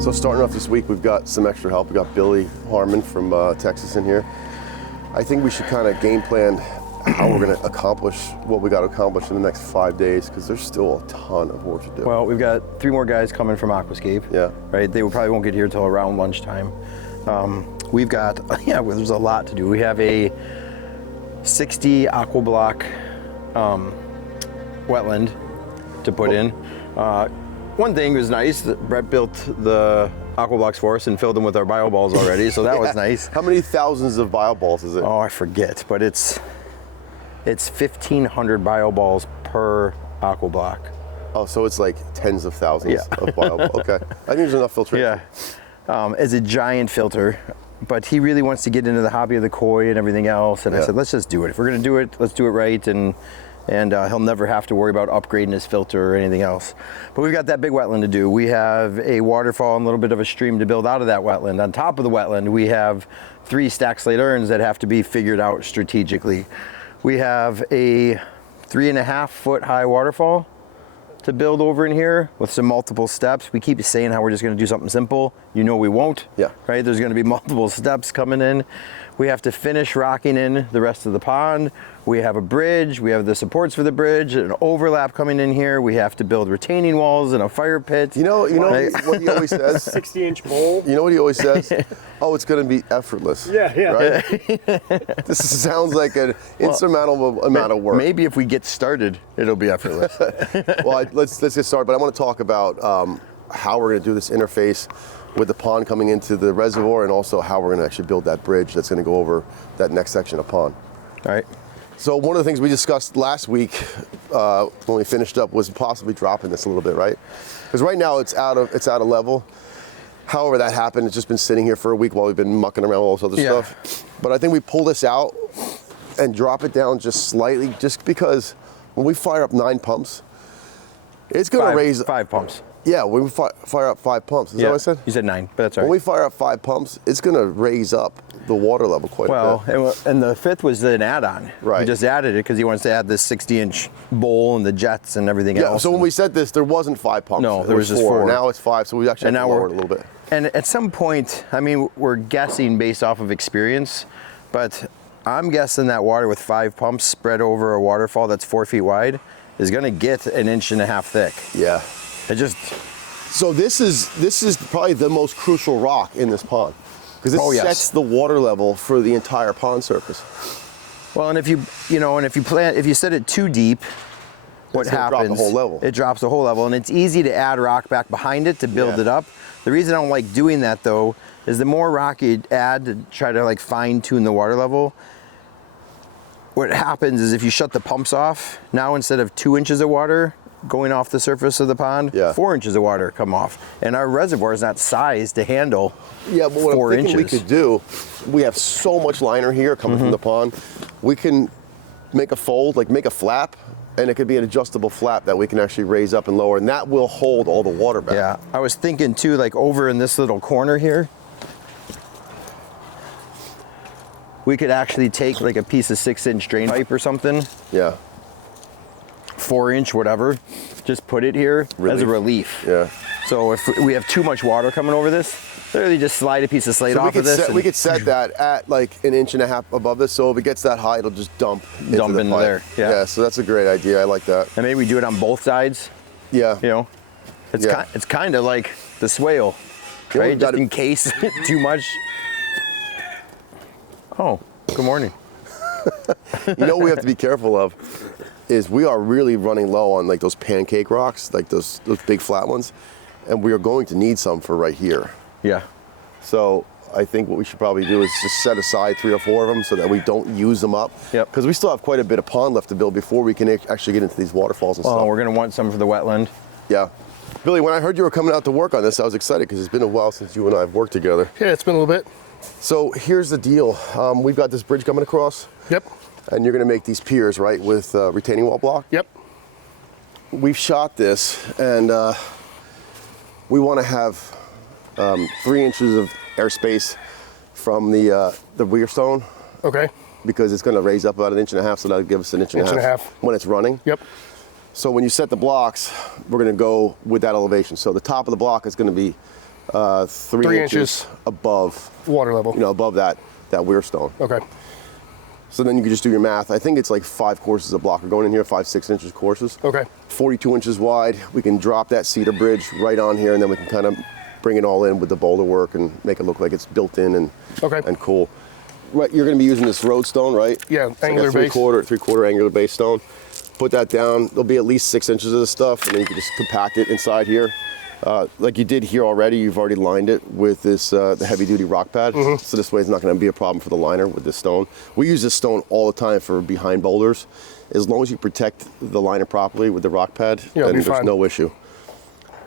So starting off this week, we've got some extra help. We got Billy Harmon from Texas in here. I think we should kind of game plan how we're going to accomplish what we got to accomplish in the next 5 days, because there's still a ton of work to do. Well, we've got 3 more guys coming from Aquascape. Yeah. Right. They probably won't get here till around lunchtime. We've got there's a lot to do. We have a 60 aqua block wetland to put in. One thing was nice that Brett built the aqua blocks for us and filled them with our bio balls already, so that was nice. How many thousands of bio balls is it? Oh, I forget, but it's 1,500 bio balls per aqua block. Oh, so it's like tens of thousands of bio balls. Okay, I think there's enough filtration. Yeah, it's a giant filter, but he really wants to get into the hobby of the koi and everything else, and I said, let's just do it. If we're gonna do it, let's do it right, and he'll never have to worry about upgrading his filter or anything else. But we've got that big wetland to do. We have a waterfall and a little bit of a stream to build out of that wetland. On top of the wetland, we have 3 stacked slate urns that have to be figured out strategically. We have a 3.5 foot high waterfall to build over in here with some multiple steps. We keep saying how we're just gonna do something simple. You know we won't, right? There's gonna be multiple steps coming in. We have to finish rocking in the rest of the pond. We have a bridge, we have the supports for the bridge, an overlap coming in here. We have to build retaining walls and a fire pit. You know what he always says? 60-inch bowl. You know what he always says? Oh, it's gonna be effortless. Yeah. Right? This sounds like an insurmountable amount of work. Maybe if we get started, it'll be effortless. Well, let's get started, but I want to talk about how we're gonna do this interface with the pond coming into the reservoir, and also how we're gonna actually build that bridge that's gonna go over that next section of pond. All right. So one of the things we discussed last week when we finished up was possibly dropping this a little bit, right? Because right now it's out of level. However that happened, it's just been sitting here for a week while we've been mucking around with all this other stuff. But I think we pull this out and drop it down just slightly, just because when we fire up 9 pumps, it's gonna raise 5 pumps. Yeah, when we fire up 5 pumps, is that what I said? You said 9, but that's all right. When we fire up 5 pumps, it's gonna raise up the water level quite a bit. Well, and the 5th was an add-on. Right. He just added it because he wants to add this 60-inch bowl and the jets and everything else. Yeah, so when we said this, there wasn't 5 pumps. No, there was just 4. Now it's 5, so we actually have to lower it a little bit. And at some point, I mean, we're guessing based off of experience, but I'm guessing that water with 5 pumps spread over a waterfall that's 4 feet wide is gonna get 1.5 inches thick. Yeah. It just... So this is probably the most crucial rock in this pond, because it sets the water level for the entire pond surface. Well, and if you set it too deep, what happens? Drop the whole level. It drops the whole level, and it's easy to add rock back behind it to build it up. The reason I don't like doing that though is the more rock you add to try to like fine tune the water level, what happens is if you shut the pumps off, now instead of 2 inches of water going off the surface of the pond, 4 inches of water come off. And our reservoir is not sized to handle 4 inches. Yeah, but what I'm thinking we could do, we have so much liner here coming from the pond, we can make a fold, like make a flap, and it could be an adjustable flap that we can actually raise up and lower, and that will hold all the water back. Yeah, I was thinking too, like over in this little corner here, we could actually take like a piece of 6-inch drain pipe or something. Yeah. 4-inch, whatever, just put it here as a relief. Yeah. So if we have too much water coming over this, literally just slide a piece of slate off of this. We could set that at like 1.5 inches above this, so if it gets that high, it'll just dump into there. Yeah, so that's a great idea. I like that. And maybe we do it on both sides. Yeah. You know, it's kind of like the swale, right? Just in case too much. Oh, good morning. You know what we have to be careful of is we are really running low on like those pancake rocks, like those big flat ones, and we are going to need some for right here. Yeah. So I think what we should probably do is just set aside 3 or 4 of them so that we don't use them up. Yep. Because we still have quite a bit of pond left to build before we can actually get into these waterfalls and stuff. Oh, we're gonna want some for the wetland. Yeah. Billy, when I heard you were coming out to work on this, I was excited because it's been a while since you and I have worked together. Yeah, it's been a little bit. So here's the deal. We've got this bridge coming across. Yep. And you're gonna make these piers, right, with retaining wall block? Yep. We've shot this, and we wanna have 3 inches of airspace from the rear stone. Okay. Because it's gonna raise up about 1.5 inches, so that'll give us 1.5 inches when it's running. Yep. So when you set the blocks, we're gonna go with that elevation. So the top of the block is gonna be 3 inches above water level. Above that weir stone. Okay. So then you can just do your math. I think it's like 5 courses of block. We're going in here, 5-6 inches courses. Okay. 42 inches wide. We can drop that cedar bridge right on here, and then we can kind of bring it all in with the boulder work and make it look like it's built in and cool. Right, you're going to be using this road stone, right? Yeah, it's angular like base. three-quarter angular base stone. Put that down. There'll be at least 6 inches of this stuff, and then you can just compact it inside here. Like you did here already, you've already lined it with this the heavy-duty rock pad. So this way it's not going to be a problem for the liner with this stone. We use this stone all the time for behind boulders. As long as you protect the liner properly with the rock pad, then there's no issue.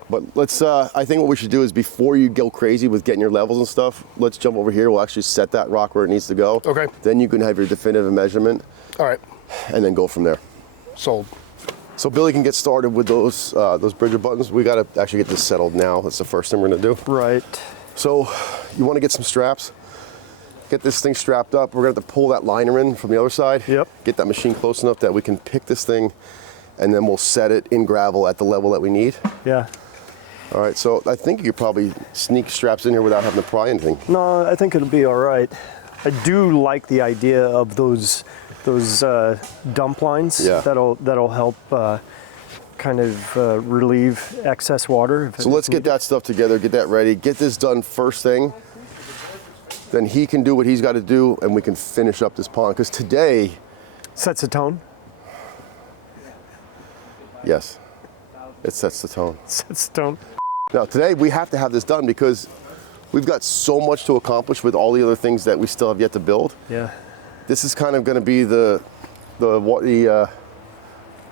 But let's, I think what we should do is before you go crazy with getting your levels and stuff, let's jump over here. We'll actually set that rock where it needs to go. Okay. Then you can have your definitive measurement. All right. And then go from there. Sold. So Billy can get started with those bridger buttons. We got to actually get this settled now. That's the first thing we're going to do. Right. So you want to get some straps. Get this thing strapped up. We're going to have to pull that liner in from the other side. Yep. Get that machine close enough that we can pick this thing, and then we'll set it in gravel at the level that we need. Yeah. All right, so I think you could probably sneak straps in here without having to pry anything. No, I think it'll be all right. I do like the idea of those dump lines. Yeah. That'll help kind of relieve excess water. So let's get that stuff together, get that ready, get this done first thing. Then he can do what he's got to do, and we can finish up this pond. Because today, sets a tone. yes, it sets the tone. Sets the tone. Now today we have to have this done because we've got so much to accomplish with all the other things that we still have yet to build. Yeah. This is kind of going to be the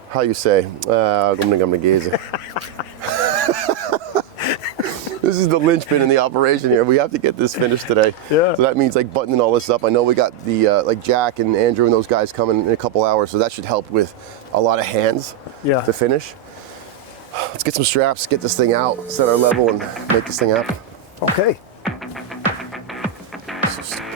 how you say, this is the linchpin in the operation here. We have to get this finished today. Yeah. So that means like buttoning all this up. I know we got the like Jack and Andrew and those guys coming in a couple hours, so that should help with a lot of hands to finish. Let's get some straps, get this thing out, set our level, and make this thing happen. Okay. So stupid.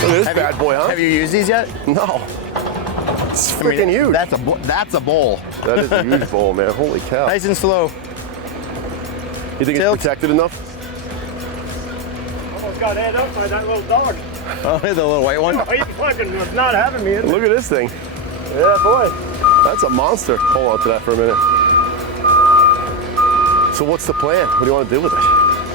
Look at this bad boy, huh? Have you used these yet? No. It's freaking huge. That's a bowl. That is a huge bowl, man. Holy cow. Nice and slow. You think it's protected enough? Almost got ate up by that little dog. Oh, the little white one? He fucking was not having me. Look at this thing. Yeah, boy. That's a monster. Hold on to that for a minute. So what's the plan? What do you want to do with it?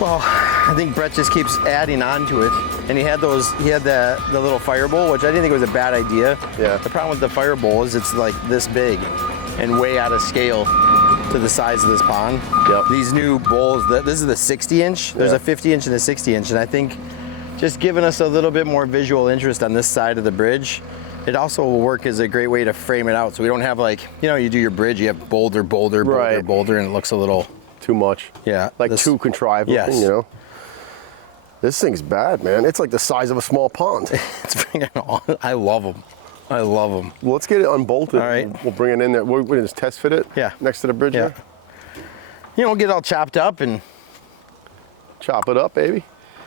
Well, I think Brett just keeps adding on to it. And he had the little fire bowl, which I didn't think was a bad idea. Yeah. The problem with the fire bowl is it's like this big and way out of scale to the size of this pond. Yep. These new bowls, this is the 60 inch. There's Yeah. a 50 inch and a 60 inch. And I think just giving us a little bit more visual interest on this side of the bridge, it also will work as a great way to frame it out. So we don't have like, you do your bridge, you have boulder, boulder, boulder, Right. boulder, and it looks a little... Too much. Yeah. Like too contrived looking, Yes. This thing's bad, man. It's like the size of a small pond. It's freaking awesome. I love them. I love them. Well, let's get it unbolted. All right. We'll bring it in there. We're going to just test fit it. Yeah. Next to the bridge Yeah. here. Get all chopped up and Chop it up, baby.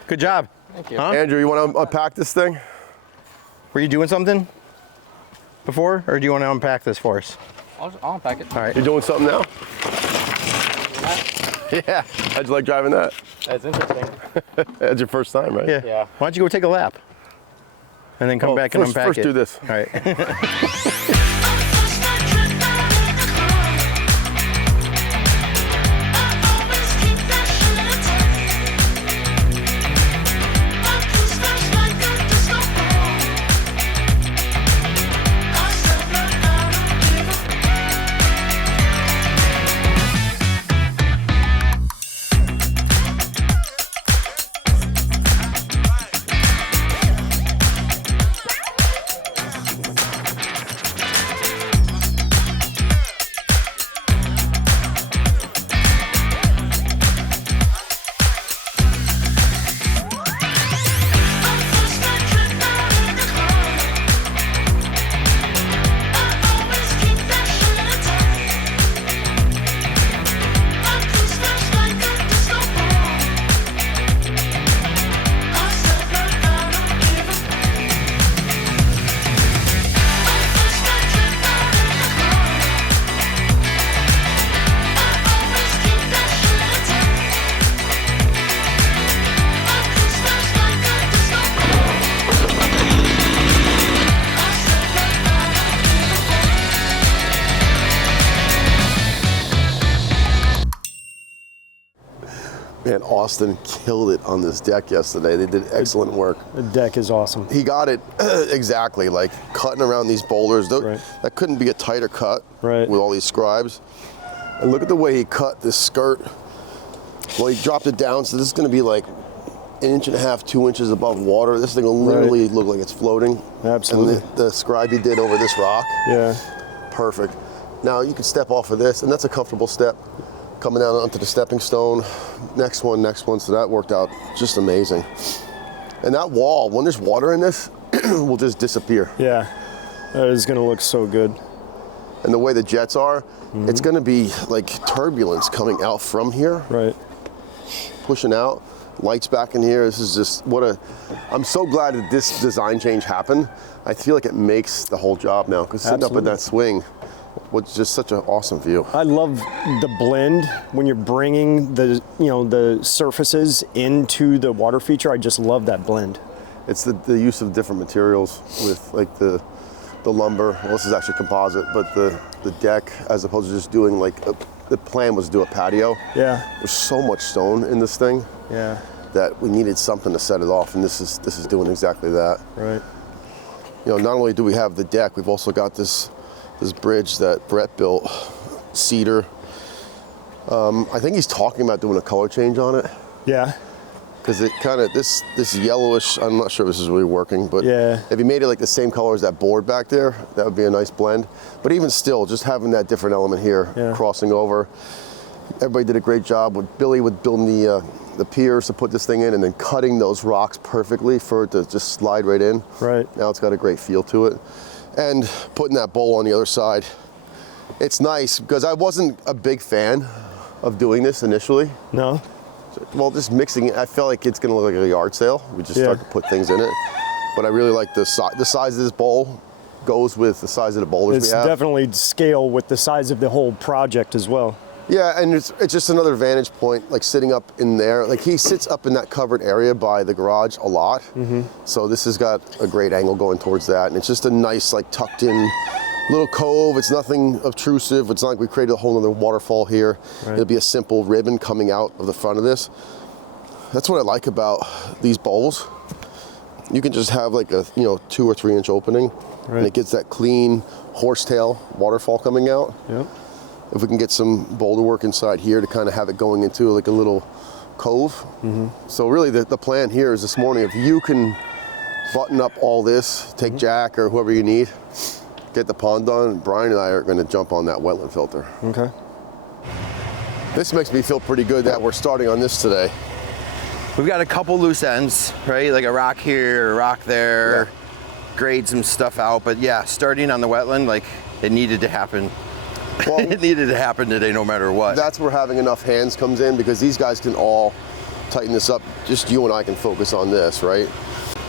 good job. Thank you. Huh? Andrew, you want to unpack this thing? Were you doing something before, or do you want to unpack this for us? I'll unpack it. All right. You doing something now? Yeah. How'd you like driving that? That's interesting. That's your first time, right? Yeah. Yeah. Why don't you go take a lap, and then come back and unpack first it. do this. All right. Man, Austin killed it on this deck yesterday. They did excellent work. The deck is awesome. He got it exactly, like cutting around these boulders. Right. That couldn't be a tighter cut Right. with all these scribes. And look at the way he cut this skirt. Well, he dropped it down, so this is going to be like 1.5 to 2 inches above water. This thing will literally look like it's floating. Absolutely. And the scribe he did over this rock. Yeah. Perfect. Now you can step off of this, and that's a comfortable step. Coming down onto the stepping stone. Next one. So that worked out just amazing. And that wall, when there's water in this, will just disappear. Yeah. That is going to look so good. And the way the jets are, it's going to be like turbulence coming out from here, Right. pushing out. Lights back in here. This is just I'm so glad that this design change happened. I feel like it makes the whole job now, because sitting up in that swing was just such an awesome view. I love the blend when you're bringing the surfaces into the water feature. I just love that blend. It's the use of different materials with like the lumber. Well, this is actually composite, but the deck, as opposed to just doing like the plan was to do a patio. Yeah. There's so much stone in this thing. Yeah. That we needed something to set it off, and this is doing exactly that. Right. You know, not only do we have the deck, we've also got this bridge that Brett built, cedar. I think he's talking about doing a color change on it, Yeah. because it kind of this yellowish. I'm not sure if this is really working, but Yeah. if you made it like the same color as that board back there, that would be a nice blend. But even still, just having that different element here, crossing over. Everybody did a great job with Billy with building the piers to put this thing in, and then cutting those rocks perfectly for it to just slide right in. Right. Now it's got a great feel to it. And putting that bowl on the other side. It's nice because I wasn't a big fan of doing this initially. No. Well, just mixing it, I felt like it's gonna look like a yard sale. We just start to put things in it. But I really like the size of this bowl goes with the size of the boulders It's we have. definitely scale with the size of the whole project as well. Yeah, and it's just another vantage point, like sitting up in there. Like he sits up in that covered area by the garage a lot. So this has got a great angle going towards that. And it's just a nice, like tucked in little cove. It's nothing obtrusive. It's not like we created a whole other waterfall here. Right. It'll be a simple ribbon coming out of the front of this. That's what I like about these bowls. You can just have like a 2 or 3 inch opening, and it gets that clean horsetail waterfall coming out. Yep. If we can get some boulder work inside here to kind of have it going into like a little cove. So really the plan here is this morning, if you can button up all this, take Jaak or whoever you need, get the pond done, Brian and I are going to jump on that wetland filter. Okay. This makes me feel pretty good that we're starting on this today. We've got a couple loose ends, right? Like a rock here, a rock there, grade some stuff out. But yeah, starting on the wetland, like it needed to happen. Well, It needed to happen today no matter what. that's where having enough hands comes in, because these guys can all tighten this up. Just you and I can focus on this, right?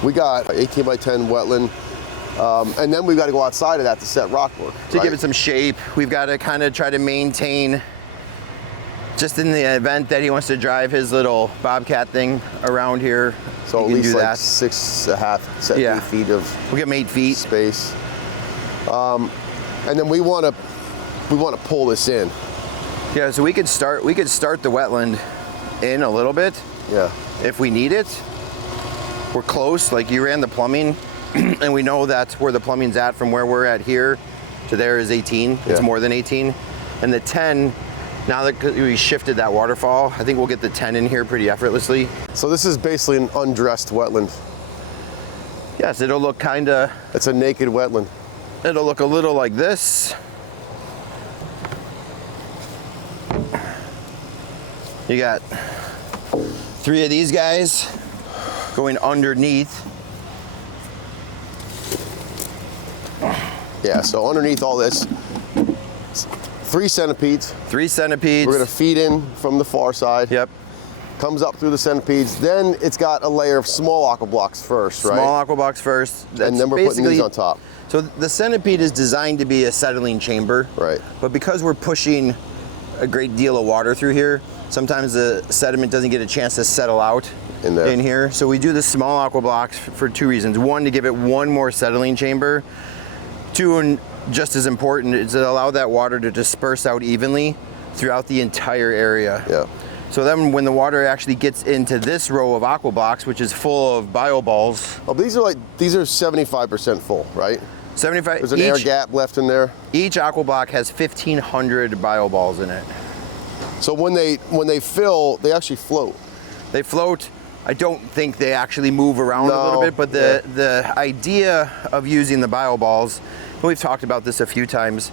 We got 18 by 10 wetland, and then we've got to go outside of that to set rock work. To give it some shape, we've got to kind of try to maintain, just in the event that he wants to drive his little bobcat thing around here, So he at can least do like that. 6.5, 7 Yeah. feet of We'll get 8 feet. space. And then we want to pull this in. Yeah, so we could start the wetland in a little bit Yeah. if we need it. We're close, like you ran the plumbing, and we know that's where the plumbing's at from where we're at here to there is 18. It's Yeah. more than 18. And the 10, now that we shifted that waterfall, I think we'll get the 10 in here pretty effortlessly. So this is basically an undressed wetland. Yes, it'll look It's a naked wetland. it'll look a little like this. You got 3 of these guys going underneath. Yeah, so underneath all this, 3 centipedes. 3 centipedes. We're gonna feed in from the far side. Yep. Comes up through the centipedes. Then it's got a layer of small aqua blocks first, right? Small aqua box first. And then we're putting these on top. So the centipede is designed to be a settling chamber. Right. But because we're pushing a great deal of water through here, sometimes the sediment doesn't get a chance to settle out In there. in here. So we do the small aqua blocks for 2 reasons. One, to give it one more settling chamber. 2, and just as important, is to allow that water to disperse out evenly throughout the entire area. Yeah. So then when the water actually gets into this row of aqua blocks, which is full of bio balls. Oh, these are 75% full, right? 75. There's an air gap left in there. Each aqua block has 1,500 bio balls in it. So when they fill, they actually float. They float. I don't think they actually move around a little bit, but the idea of using the bio balls, and we've talked about this a few times,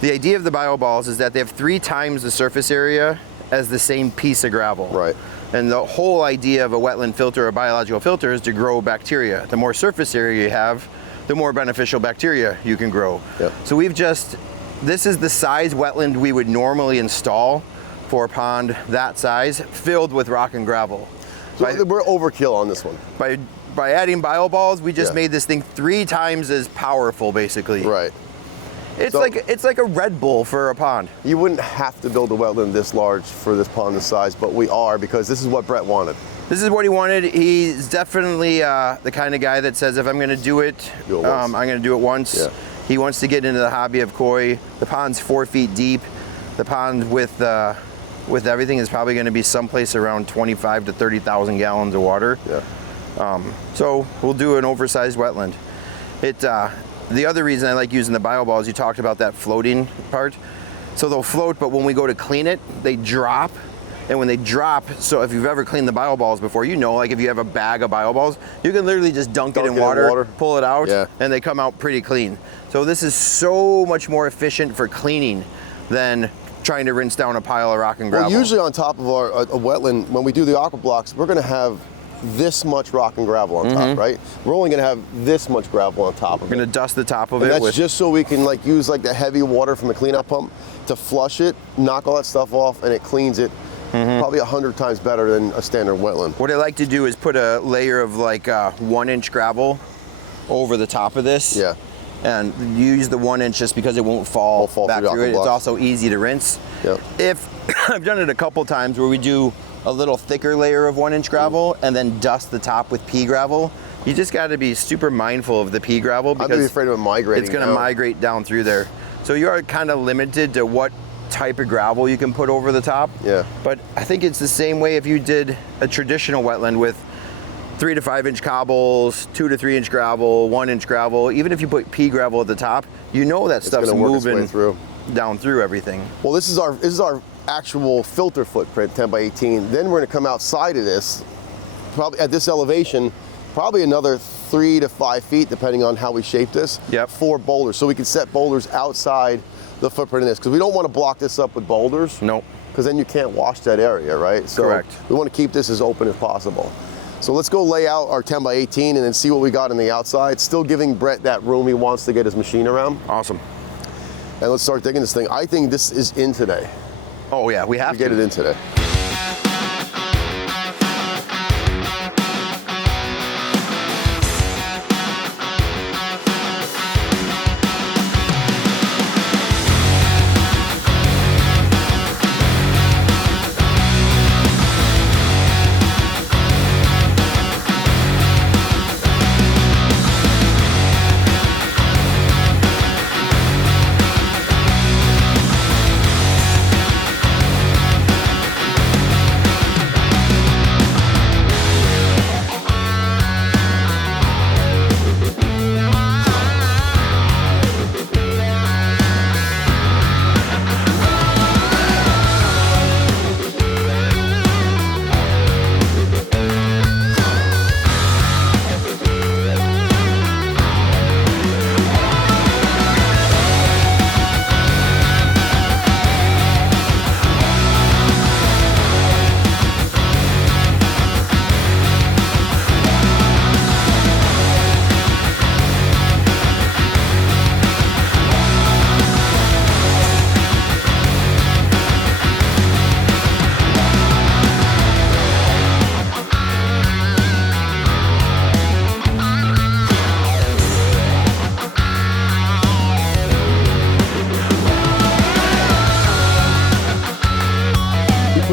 the idea of the bio balls is that they have 3 times the surface area as the same piece of gravel. Right. And the whole idea of a wetland filter or biological filter is to grow bacteria. The more surface area you have, the more beneficial bacteria you can grow. Yep. So this is the size wetland we would normally install for a pond that size, filled with rock and gravel. So we're overkill on this one. By adding bio balls, we just Yeah. made this thing 3 times as powerful, basically. Right. It's So- like a Red Bull for a pond. You wouldn't have to build a wetland this large for this pond this size, but we are, because this is what Brett wanted. This is what he wanted. He's definitely the kind of guy that says, if I'm going to do it, Do it once. I'm going to do it once. Yeah. He wants to get into the hobby of koi. The pond's 4 feet deep. The pond with everything is probably going to be someplace around 25 to 30,000 gallons of water. Yeah. So we'll do an oversized wetland. The other reason I like using the bio balls, you talked about that floating part. So they'll float, but when we go to clean it, they drop. And when they drop, so if you've ever cleaned the bio balls before, you know, like if you have a bag of bio balls, you can literally just dunk it in water, pull it out, Yeah. and they come out pretty clean. So this is so much more efficient for cleaning than trying to rinse down a pile of rock and gravel. Well, usually on top of a wetland, when we do the aqua blocks, we're going to have this much rock and gravel on top, right? We're only going to have this much gravel on top of it. We're going to dust the top of And it that's with just so we can use the heavy water from the cleanup pump to flush it, knock all that stuff off, and it cleans it probably 100 times better than a standard wetland. What I like to do is put a layer of 1-inch gravel over the top of this. Yeah. And use the 1 inch just because it won't fall back through through it. aqua It's blocks. also easy to rinse. Yep. If I've done it a couple times where we do a little thicker layer of 1-inch gravel and then dust the top with pea gravel. You just got to be super mindful of the pea gravel I'd be because afraid of it migrating. it's going to migrate down through there. So you are kind of limited to what type of gravel you can put over the top. Yeah. But I think it's the same way if you did a traditional wetland with 3 to 5 inch cobbles, 2 to 3 inch gravel, 1 inch gravel. Even if you put pea gravel at the top, you know that stuff's gonna work its way moving through. down through everything. Well, this is our actual filter footprint, 10 by 18. Then we're going to come outside of this, probably at this elevation, probably another 3 to 5 feet, depending on how we shape this. Yep. For boulders, so we can set boulders outside the footprint of this, because we don't want to block this up with boulders. Nope. Because then you can't wash that area, right? So Correct. we want to keep this as open as possible. So let's go lay out our 10 by 18 and then see what we got on the outside. Still giving Brett that room he wants to get his machine around. Awesome. And let's start digging this thing. I think this is in today. Oh yeah, we have We get it in today.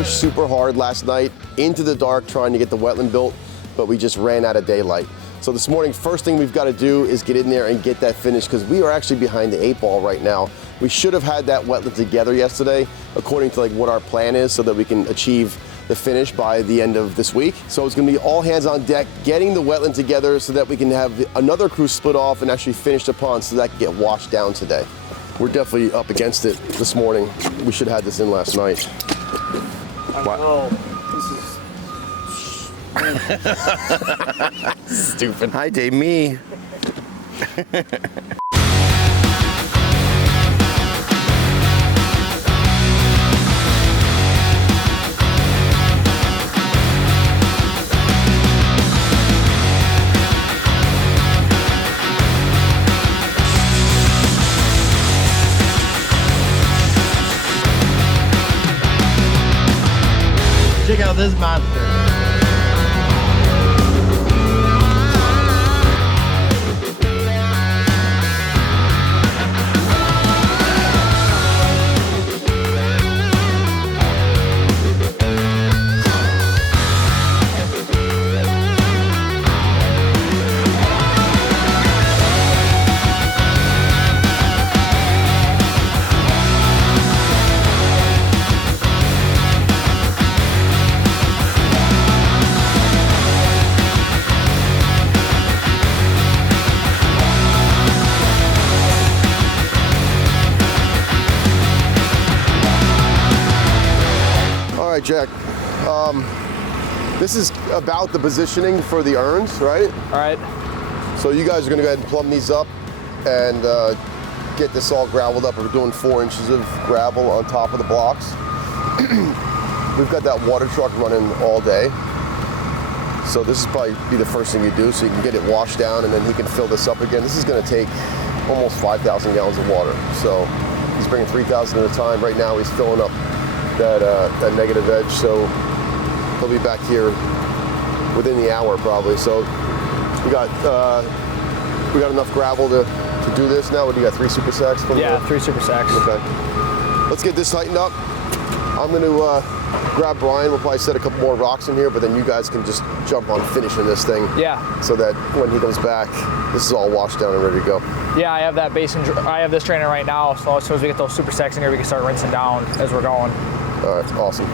Super hard last night into the dark trying to get the wetland built, but we just ran out of daylight. So this morning, first thing we've got to do is get in there and get that finished, because we are actually behind the 8 ball right now. We should have had that wetland together yesterday, according to like what our plan is so that we can achieve the finish by the end of this week. So it's gonna be all hands on deck, getting the wetland together so that we can have another crew split off and actually finish the pond so that can get washed down today. We're definitely up against it this morning. We should have had this in last night. Wow. Stupid. Hi, Dave. Me. Check out this monster. All right, Jack. This is about the positioning for the urns, right? All right. So you guys are gonna go ahead and plumb these up and get this all graveled up. We're doing 4 inches of gravel on top of the blocks. We've got that water truck running all day. So this is probably be the first thing you do so you can get it washed down and then he can fill this up again. This is gonna take almost 5,000 gallons of water. So he's bringing 3,000 at a time. Right now he's filling up that negative edge. So he'll be back here within the hour probably. So we got enough gravel to do this now. What do you got, 3 super sacks? Yeah, 3 super sacks. Okay. Let's get this tightened up. I'm gonna grab Brian. We'll probably set a couple more rocks in here, but then you guys can just jump on finishing this thing. Yeah. So that when he comes back, this is all washed down and ready to go. Yeah, I have that basin. I have this training right now, so as soon as we get those super sacks in here, we can start rinsing down as we're going. All right, awesome.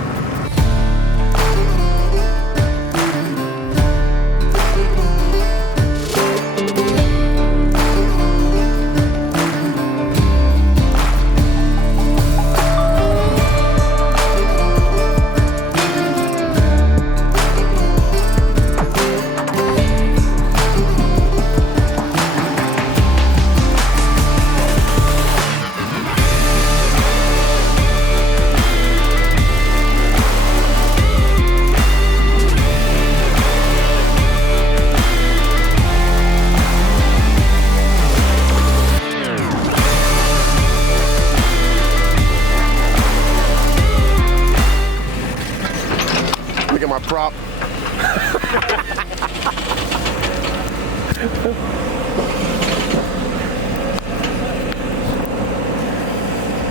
Look at my prop.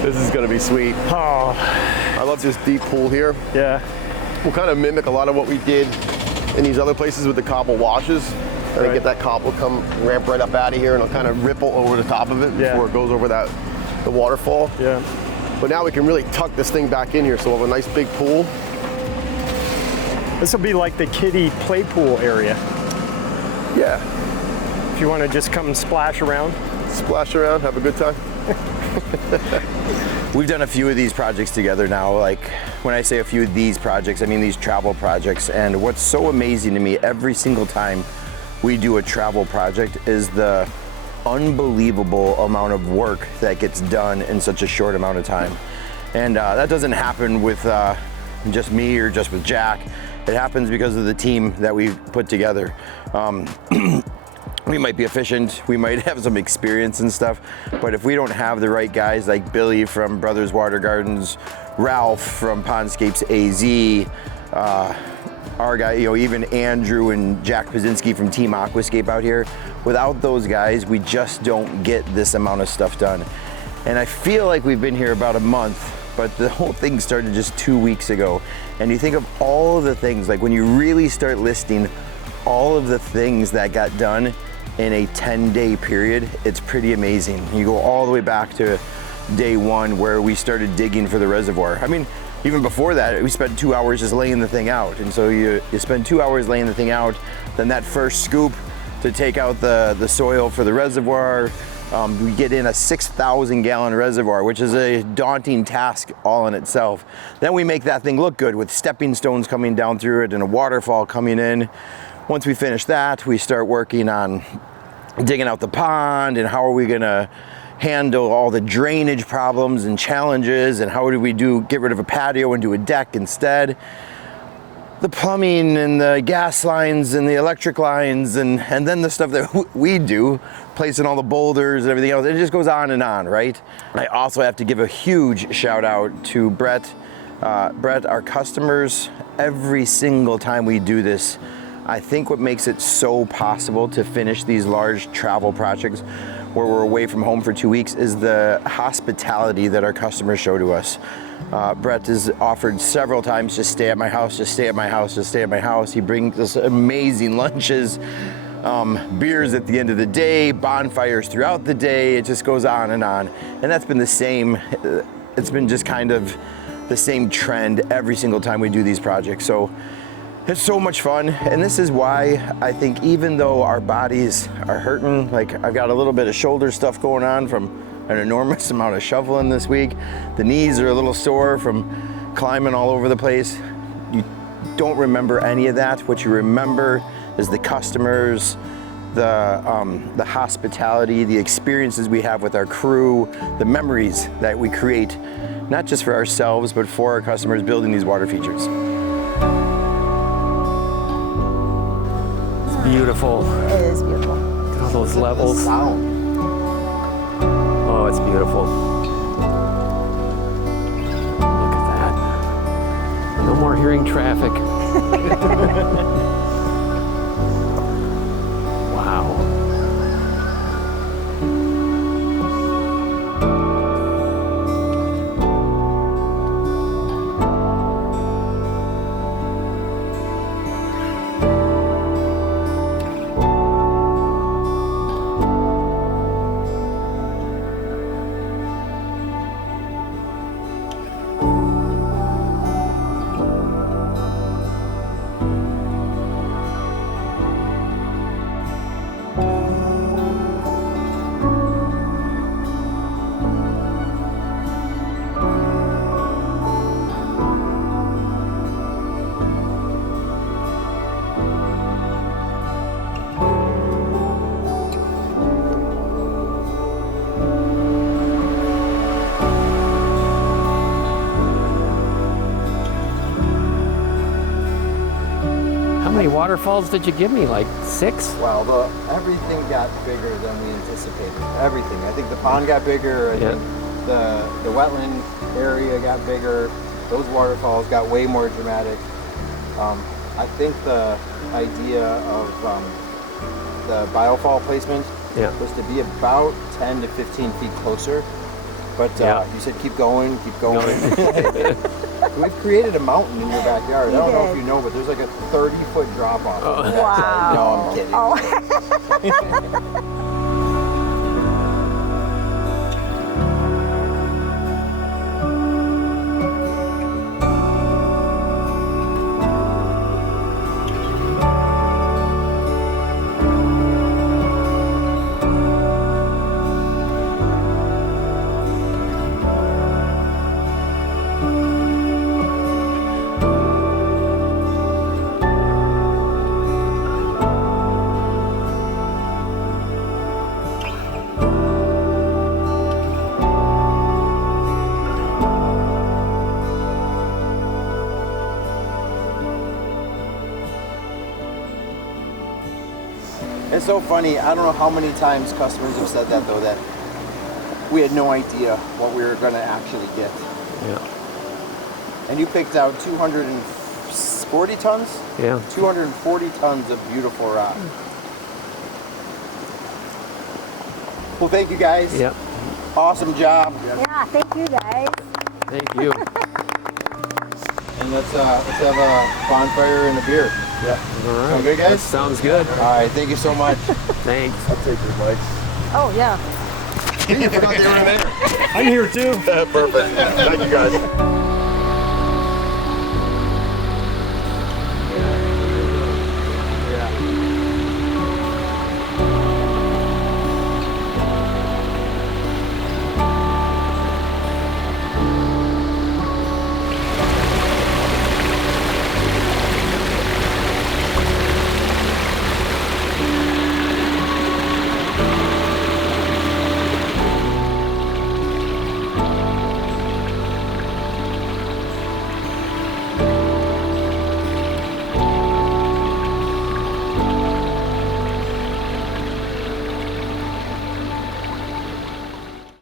This is gonna be sweet. Oh, I love this deep pool here. yeah. We'll kind of mimic a lot of what we did in these other places with the cobble washes. And then Right. get that cobble come ramp right up out of here and it'll kind of ripple over the top of it Yeah. before it goes over the waterfall. Yeah. But now we can really tuck this thing back in here so we'll have a nice big pool. This will be like the kiddie play pool area. Yeah. If you want to just come splash around. Splash around, have a good time. We've done a few of these projects together now. Like when I say a few of these projects, I mean these travel projects. And what's so amazing to me every single time we do a travel project is the unbelievable amount of work that gets done in such a short amount of time. And that doesn't happen with just me or just with Jack. It happens because of the team that we've put together. We might be efficient, we might have some experience and stuff, but if we don't have the right guys like Billy from Brothers Water Gardens, Ralph from Pondscapes AZ, our guy, you know, even Andrew and Jack Pazinski from Team Aquascape out here, without those guys, we just don't get this amount of stuff done. And I feel like we've been here about a month, but the whole thing started just 2 weeks ago. And you think of all of the things, like when you really start listing all of the things that got done in a 10-day period, it's pretty amazing. You go all the way back to day one where we started digging for the reservoir. I mean, even before that, we spent 2 hours just laying the thing out. And so you spend 2 hours laying the thing out, then that first scoop to take out the soil for the reservoir. We get in a 6,000 gallon reservoir, which is a daunting task all in itself. Then we make that thing look good with stepping stones coming down through it and a waterfall coming in. Once we finish that, we start working on digging out the pond and how are we gonna handle all the drainage problems and challenges, and how do we get rid of a patio and do a deck instead. The plumbing and the gas lines and the electric lines, and then the stuff that we do, placing all the boulders and everything else. It just goes on, right? I also have to give a huge shout out to Brett. Brett, our customers, every single time we do this, I think what makes it so possible to finish these large travel projects where we're away from home for 2 weeks is the hospitality that our customers show to us. Brett has offered several times, just stay at my house, just stay at my house, just stay at my house. He brings us amazing lunches, beers at the end of the day, bonfires throughout the day. It just goes on. And that's been the same, it's been just kind of the same trend every single time we do these projects. So it's so much fun, and this is why I think even though our bodies are hurting, like I've got a little bit of shoulder stuff going on from an enormous amount of shoveling this week, the knees are a little sore from climbing all over the place, you don't remember any of that. What you remember is the customers, the hospitality, the experiences we have with our crew, the memories that we create, not just for ourselves, but for our customers building these water features. Beautiful. It is beautiful. Look at all those levels. Sound. Oh, it's beautiful. Look at that. No more hearing traffic. Wow. How many waterfalls did you give me? Like 6? Well, everything got bigger than we anticipated. Everything. I think the pond got bigger. I think the wetland area got bigger. Those waterfalls got way more dramatic. I think the idea of the biofall placement was to be about 10 to 15 feet closer. But you said keep going, keep going. We've created a mountain in your backyard. I don't know if you know, but there's like a 30-foot drop off. Wow. No, I'm kidding. Oh. It's so funny. I don't know how many times customers have said that though, that we had no idea what we were going to actually get. Yeah. And you picked out 240 tons? Yeah. 240 tons of beautiful rock. Well, thank you guys. Yep. Awesome job. Yeah, thank you guys. Thank you. And let's have a bonfire and a beer. Yeah. All right. Sound good, guys? That sounds good. All right. Thank you so much. Thanks. I'll take your mic. Oh, yeah. I forgot they were in there. I'm here too. Perfect. Thank you guys.